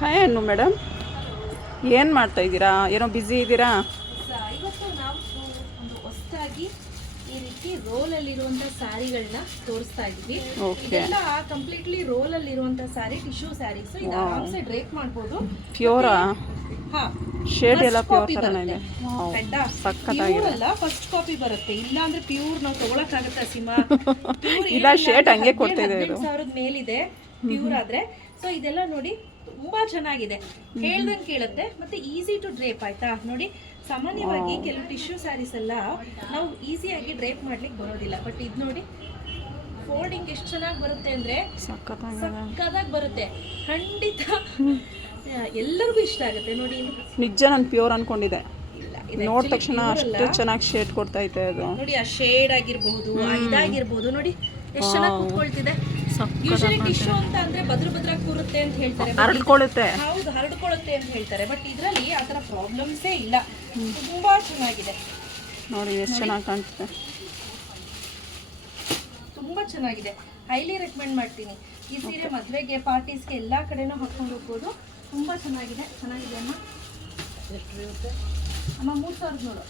Hi ಅನ್ನು madam, ಏನು ಮಾಡ್ತಾ ಇದ್ದೀರಾ? ಏನೋ ಬ್ಯುಸಿ ಇದ್ದೀರಾ? ಇವತ್ತು ನಾವು ಒಂದು ಹೊಸದಾಗಿ ಈ ರೀತಿ ರೋಲಲ್ಲಿರುವಂಥ ಸ್ಯಾರಿಗಳನ್ನ ತೋರಿಸ್ತಾ ಇದ್ದೀವಿ. ಇದೆಲ್ಲ ಕಂಪ್ಲೀಟ್ಲಿ ರೋಲಲ್ಲಿರುವಂಥ ಸ್ಯಾರಿ, ಟಿಶ್ಯೂ ಸ್ಯಾರೀಸ್. ಇದು ಆರಾಮ್ಸೆ ಡ್ರೇಪ್ ಮಾಡ್ಬೋದು. ಪ್ಯೂರಾ? ಹಾ, ಶೇಡ್ ಎಲ್ಲ ಪ್ಯೂರ್ ಥರನೇ ಇದೆ. ಸಕ್ಕತ್ತಾಗಿದೆ. ಫಸ್ಟ್ ಕಾಪಿ ಬರುತ್ತೆ, ಇಲ್ಲ ಅಂದ್ರೆ ಪ್ಯೂರ್ ನಾವು ತಗೊಳಕ್ಕಾಗತ್ತಾ ಸಿಮಾ? ಇಲ್ಲ, ಶೇಡ್ ಹಂಗೆ ಕೊಡ್ತಾ ಇದೆ. 18,000 ಮೇಲಿದೆ ಪ್ಯೂರ್ ಆದ್ರೆ. ಸೊ ಇದೆಲ್ಲ ನೋಡಿ ತುಂಬಾ ಚೆನ್ನಾಗಿದೆ, ಹೇಳ್ದಂಗೆ ಕೇಳುತ್ತೆ, ಮತ್ತೆ ಈಸಿ ಟು ಡ್ರೇಪ್. ಆಯ್ತಾ ನೋಡಿ, ಸಾಮಾನ್ಯವಾಗಿ ಕೆಲವು ಟಿಶ್ಯೂ ಸ್ಯಾರೀಸ್ ಎಲ್ಲ ನಾವು ಈಸಿಯಾಗಿ ಡ್ರೇಪ್ ಮಾಡ್ಲಿಕ್ಕೆ ಬರೋದಿಲ್ಲ. ಬಟ್ ಇದು ನೋಡಿ, ಫೋಲ್ಡಿಂಗ್ ಎಷ್ಟು ಚೆನ್ನಾಗಿ ಬರುತ್ತೆ ಅಂದ್ರೆ ಸಕ್ಕತ್ತಾಗಿ ಬರುತ್ತೆ. ಖಂಡಿತ ಎಲ್ಲರಿಗೂ ಇಷ್ಟ ಆಗುತ್ತೆ ನೋಡಿ. ನಿಜ ನಾನು ಪ್ಯೂರ್ ಅನ್ಕೊಂಡಿದ್ದೆ, ನೋಡಿದ ತಕ್ಷಣ ಅಷ್ಟು ಚೆನ್ನಾಗಿ ಶೇಡ್ ಕೊಡ್ತಾ ಇದೆ ಅದು. ನೋಡಿ ಆ ಶೇಡ್ ಆಗಿರಬಹುದು, ಇದಾಗಿರ್ಬೋದು, ನೋಡಿ ಎಷ್ಟು ಚೆನ್ನಾಗಿ ಕೂತ್ಕೊಳ್ತಿದೆ. ಯೂಶಲಿ ಟಿಶ್ಯೂ ಅಂತ ಅಂದ್ರೆ ಭದ್ರಾಗಿ ಕೂರುತ್ತೆ ಅಂತ ಹೇಳ್ತಾರೆ, ಹರಡ್ಕೊಳ್ಳುತ್ತೆ. ಹೌದು, ಹರಡ್ಕೊಳ್ಳುತ್ತೆ ಅಂತ ಹೇಳ್ತಾರೆ. ಬಟ್ ಇದರಲ್ಲಿ ಆ ಥರ ಪ್ರಾಬ್ಲಮ್ಸೇ ಇಲ್ಲ, ತುಂಬಾ ಚೆನ್ನಾಗಿದೆ. ನೋಡಿ ಎಷ್ಟು ಚೆನ್ನಾಗಿ ಕಾಣ್ತಿದೆ, ತುಂಬಾ ಚೆನ್ನಾಗಿದೆ. ಹೈಲಿ ರೆಕಮೆಂಡ್ ಮಾಡ್ತೀನಿ. ಈ ಸೀರೆ ಮದುವೆಗೆ, ಪಾರ್ಟೀಸ್ಗೆ ಎಲ್ಲ ಕಡೆನೂ ಹಾಕೊಂಡು ಹೋಗ್ಬೋದು. ತುಂಬಾ ಚೆನ್ನಾಗಿದೆ. ಅಮ್ಮ 3,000 ನೋಡು.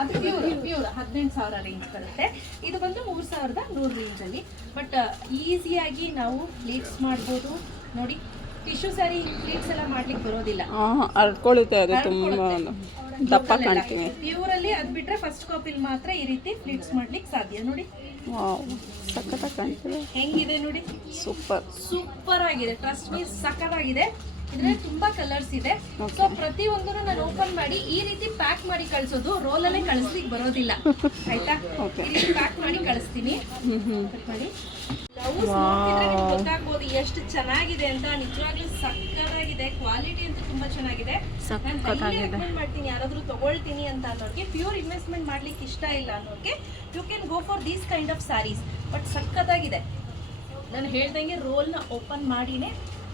ಅದು ಪ್ಯೂರ್ 18,000 ರೇಂಜ್ ಬರುತ್ತೆ. ಇದು ಬಂದು 3,100 ರೇಂಜ್ ಅಲ್ಲಿ. ಬಟ್ ಈಸಿಯಾಗಿ ನಾವು ಪ್ಲೀಟ್ಸ್ ಮಾಡ್ಬೋದು. ನೋಡಿ, ಟಿಶ್ಯೂ ಸ್ಯಾರಿ ಪ್ಲೀಟ್ಸ್ ಎಲ್ಲ ಮಾಡ್ಲಿಕ್ಕೆ ಬರೋದಿಲ್ಲ, ಹರಡ್ಕೊಳ್ಳುತ್ತೆ. ಅದು ತುಂಬಾ ದಪ್ಪ ಕಾಣ್ತೀವಿ. ಪ್ಯೂರ್ ಅಲ್ಲಿ ಅದು ಬಿಟ್ರೆ ಫಸ್ಟ್ ಕಾಪಿಲಿ ಮಾತ್ರ ಈ ರೀತಿ ಪ್ಲೀಟ್ಸ್ ಮಾಡ್ಲಿಕ್ಕೆ ಸಾಧ್ಯ. ನೋಡಿ ಸಖತ್ತಾಗಿ ಕಾಣ್ತಿದೆ, ಹೆಂಗಿದೆ ನೋಡಿ. ಸೂಪರ್ ಆಗಿದೆ. ಟ್ರಸ್ಟ್ ಮೀ, ಸಖತ್ತಾಗಿದೆ. ಇದ್ರಲ್ಲಿ ತುಂಬಾ ಕಲರ್ಸ್ ಇದೆ. ಸೊ ಪ್ರತಿಯೊಂದನ್ನು ನಾನು ಓಪನ್ ಮಾಡಿ ಈ ರೀತಿ ಪ್ಯಾಕ್ ಮಾಡಿ ಕಳಿಸೋದು, ರೋಲಲ್ಲೇ ಕಳಿಸ್ಲಿಕ್ಕೆ ಬರೋದಿಲ್ಲ. ಆಯ್ತಾ, ಈ ರೀತಿ ಪ್ಯಾಕ್ ಮಾಡಿ ಕಳಿಸ್ತೀನಿ. ಗೊತ್ತಾಗ್ಬೋದು ಎಷ್ಟು ಚೆನ್ನಾಗಿದೆ ಅಂತ. ನಿಜವಾಗ್ಲೂ ಸಕ್ಕತ್ತಾಗಿದೆ. ಕ್ವಾಲಿಟಿ ಅಂತ ತುಂಬಾ ಚೆನ್ನಾಗಿದೆ. ರೆಕಮೆಂಡ್ ಮಾಡ್ತೀನಿ, ಯಾರಾದ್ರೂ ತಗೊಳ್ತೀನಿ ಅಂತ ಅನ್ನೋರಿಗೆ, ಪ್ಯೂರ್ ಇನ್ವೆಸ್ಟ್ಮೆಂಟ್ ಮಾಡ್ಲಿಕ್ಕೆ ಇಷ್ಟ ಇಲ್ಲ ಅನ್ನೋರಿಗೆ, you can go for these kind of saris. But ಸಕ್ಕತ್ತಾಗಿದೆ. ನಾನು ಹೇಳ್ದಂಗೆ ರೋಲ್ನ ಓಪನ್ ಮಾಡಿನೇ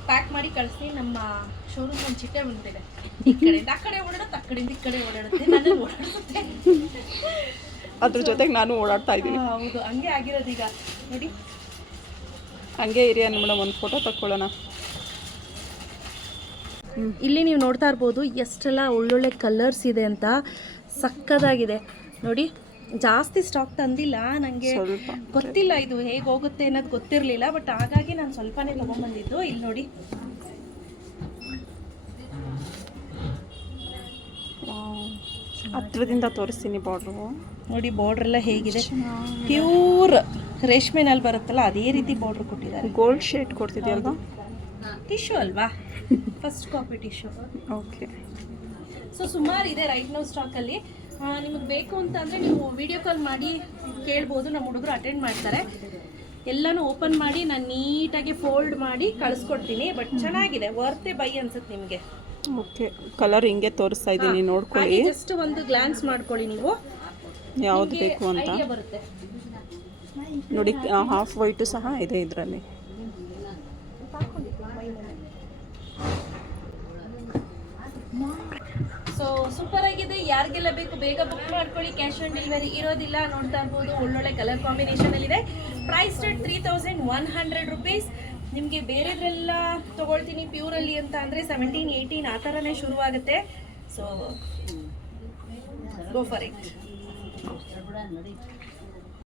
ಪ್ಯಾಕ್ ಮಾಡಿ ಕಳಿಸ್ತೀನಿ. ನಮ್ಮ ಶೋರೂಮ್ ಒಂದು ಚಿಟ್ಟೆ ಬಂದಿದೆ, ಈ ಕಡೆಯಿಂದ ಆ ಕಡೆ ಓಡಾಡುತ್ತೆ, ಆ ಕಡೆಯಿಂದ ಈ ಕಡೆ ಓಡಾಡುತ್ತೆ, ನಾನು ಓಡಾಡುತ್ತೆ. ಅದ್ರ ಜೊತೆಗೆ ನಾನು ಓಡಾಡ್ತಾ ಇದ್ದೀನಿ. ಹೌದು, ಹಂಗೆ ಆಗಿರೋದು. ಈಗ ನೋಡಿ, ಹಂಗೆ ಇರಿ ಮೇಡಮ್, ಒಂದು ಫೋಟೋ ತಕ್ಕೊಳ್ಳೋಣ. ಇಲ್ಲಿ ನೀವು ನೋಡ್ತಾ ಇರ್ಬೋದು ಎಷ್ಟೆಲ್ಲ ಒಳ್ಳೊಳ್ಳೆ ಕಲರ್ಸ್ ಇದೆ ಅಂತ. ಸಕ್ಕದಾಗಿದೆ ನೋಡಿ. ಜಾಸ್ತಿ ಸ್ಟಾಕ್ ತಂದಿಲ್ಲ, ನನಗೆ ಗೊತ್ತಿಲ್ಲ ಇದು ಹೇಗೆ ಹೋಗುತ್ತೆ ಅನ್ನೋದು ಗೊತ್ತಿರಲಿಲ್ಲ. ಬಟ್ ಹಾಗಾಗಿ ನಾನು ಸ್ವಲ್ಪನೇ ತೊಗೊಂಡ್ಬಂದಿದ್ದು. ಇಲ್ಲಿ ನೋಡಿ, ಹತ್ರದಿಂದ ತೋರಿಸ್ತೀನಿ. ಬಾರ್ಡ್ರು ನೋಡಿ, ಬಾರ್ಡ್ರ್ ಎಲ್ಲ ಹೇಗಿದೆ. ಪ್ಯೂರ್ ರೇಷ್ಮೆನಲ್ಲಿ ಬರುತ್ತಲ್ಲ ಅದೇ ರೀತಿ ಬಾರ್ಡ್ರ್ ಕೊಟ್ಟಿದ್ದಾರೆ. ಗೋಲ್ಡ್ ಶೇಡ್ ಕೊಡ್ತಿದೆಯಲ್ವಾ? ಟಿಶ್ಯೂ ಅಲ್ವಾ, first copy tissue. Okay. So ಸುಮಾರು ಇದೆ ರೈಟ್ ನೌ ಸ್ಟಾಕಲ್ಲಿ. ನಿಮಗೆ ಬೇಕು ಅಂತ ಅಂದರೆ ನೀವು ವಿಡಿಯೋ ಕಾಲ್ ಮಾಡಿ ಕೇಳ್ಬೋದು, ನಮ್ಮ ಹುಡುಗರು ಅಟೆಂಡ್ ಮಾಡ್ತಾರೆ. ಎಲ್ಲನೂ ಓಪನ್ ಮಾಡಿ ನಾನು ನೀಟಾಗಿ ಫೋಲ್ಡ್ ಮಾಡಿ ಕಳಿಸ್ಕೊಡ್ತೀನಿ. ಬಟ್ ಚೆನ್ನಾಗಿದೆ, ವರ್ತೆ ಬೈ ಅನ್ಸುತ್ತೆ ನಿಮಗೆ. ಓಕೆ, ಕಲರ್ ಹಿಂಗೆ ತೋರಿಸ್ತಾ ಇದ್ದೀನಿ, ನೋಡ್ಕೊಳ್ಳಿ. ಜಸ್ಟ್ ಒಂದು ಗ್ಲಾನ್ಸ್ ಮಾಡ್ಕೊಳ್ಳಿ ನೀವು, ಯಾವ್ದು ಬೇಕು ಅಂತ ಬರುತ್ತೆ ನೋಡಿ. ಹಾಫ್ ವೈಟು ಸಹ ಇದೆ ಇದರಲ್ಲಿ. ಸೊ ಸೂಪರ್ ಆಗಿದೆ. ಯಾರಿಗೆಲ್ಲ ಬೇಕು ಬೇಗ ಬುಕ್ ಮಾಡ್ಕೊಳ್ಳಿ. ಕ್ಯಾಶ್ ಆನ್ ಡೆಲಿವರಿ ಇರೋದಿಲ್ಲ. ನೋಡ್ತಾ ಇರ್ಬೋದು ಒಳ್ಳೊಳ್ಳೆ ಕಲರ್ ಕಾಂಬಿನೇಷನಲ್ಲಿದೆ. Price rate 3,100 rupees. ನಿಮಗೆ ಬೇರೆದ್ರೆಲ್ಲ ತೊಗೊಳ್ತೀನಿ ಪ್ಯೂರಲ್ಲಿ ಅಂತ ಅಂದರೆ 17-18 ಆ ಥರನೇ ಶುರುವಾಗುತ್ತೆ. So go for it.